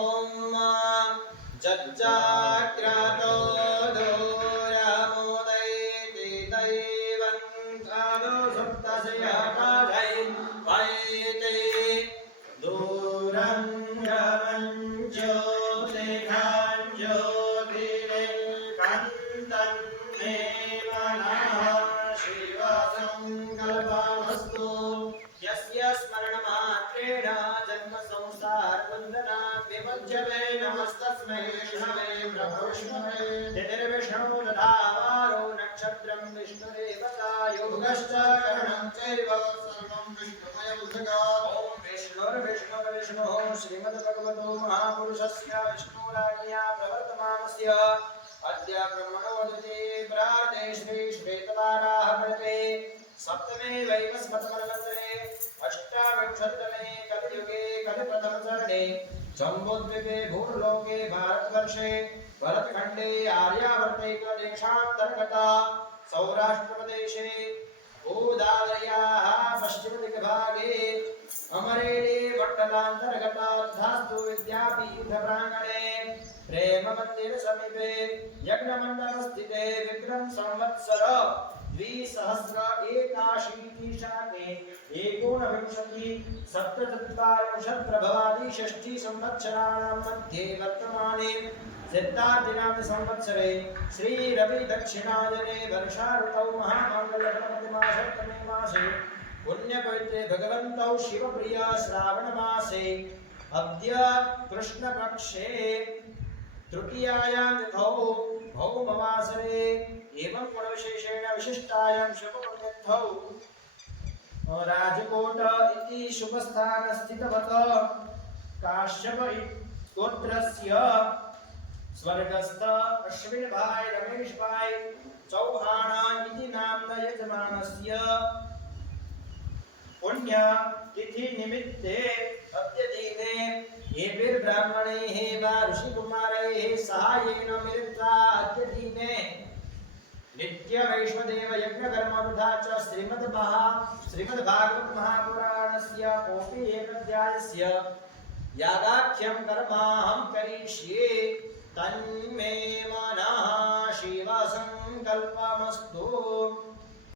ओम जज्जाग्रातो दूरमोदयति दैवं कालो सुप्तशयकालै वैति दूरं गमं ज्योतिघं ज्योतिरे कान्तं मे मनः शिवसङ्कल्पमस्तु यस्य स्मरणमात्रेण जन्म संसार बन्धना विमुच्यते नमस्तस्मै विष्णवे प्रभविष्णवे निर्विष्णु दधामारो नक्षत्रं विष्णुरेवता योगश्च करणं चैव सर्वं विष्णुमयमुदगा ॐ विष्णुर्विष्णुर्विष्णुः श्रीमद्भगवतो महापुरुषस्य विष्णुराज्ञया प्रवर्तमानस्य अद्य ब्रह्मणोदिते प्राते श्री श्वेतवाराह व्रते सप्तमे वैवस्वतमन्वन्तरे अष्टाविंशतितमे कलियुगे कलिप्रथमचरणे जम्बूद्वीपे भूर्लोके भारतवर्षे भरतखण्डे आर्यावर्तैकदेशान्तर्गता सौराष्ट्रप्रदेशे गोदावर्याः पश्चिमदिग्भागे अमरेली मण्डलान्तर्गताधास्तु विद्यापीठप्राङ्गणे प्रेममन्दिर समीपे यज्ञमण्डपस्थिते विक्रम संवत्सर 2081 एकोनविंशति सप्तचत्वारिंशत् प्रभवादि षष्ठी संवत्सराणां मध्ये वर्तमाने सिद्धार्थिनाम संवत्सरे श्री रवि दक्षिणायने वर्षा ऋतौ महामङ्गलगणपतिमासप्तमे मासे पुण्यपवित्रे भगवन्तौ शिवप्रिय श्रावण मासे अद्य कृष्णपक्षे तृतीयायां तिथौ भौमवासरे एवं गुणविशेषेण विशिष्टायां शुभपुण्यतिथौ राजकोट इति शुभस्थानस्थितवत् काश्यप गोत्रस्य स्वर्गस्थ अश्विनभाई रमेशभाई चौहान इति नाम्ना यजमानस्य पुण्यतिथि निमित्ते अद्य दिने एभिर् ब्राह्मणैः वा ऋषिकुमारैः सहायेन मिलित्वा अद्य दिने नित्य वैष्णदेव यज्ञकर्मवृथा च श्रीमद्भागवत महापुराणस्य कोऽपि एकाध्यायस्य यागाख्यं कर्माहं करिष्ये तन्मे मनः शिवसङ्कल्पमस्तु।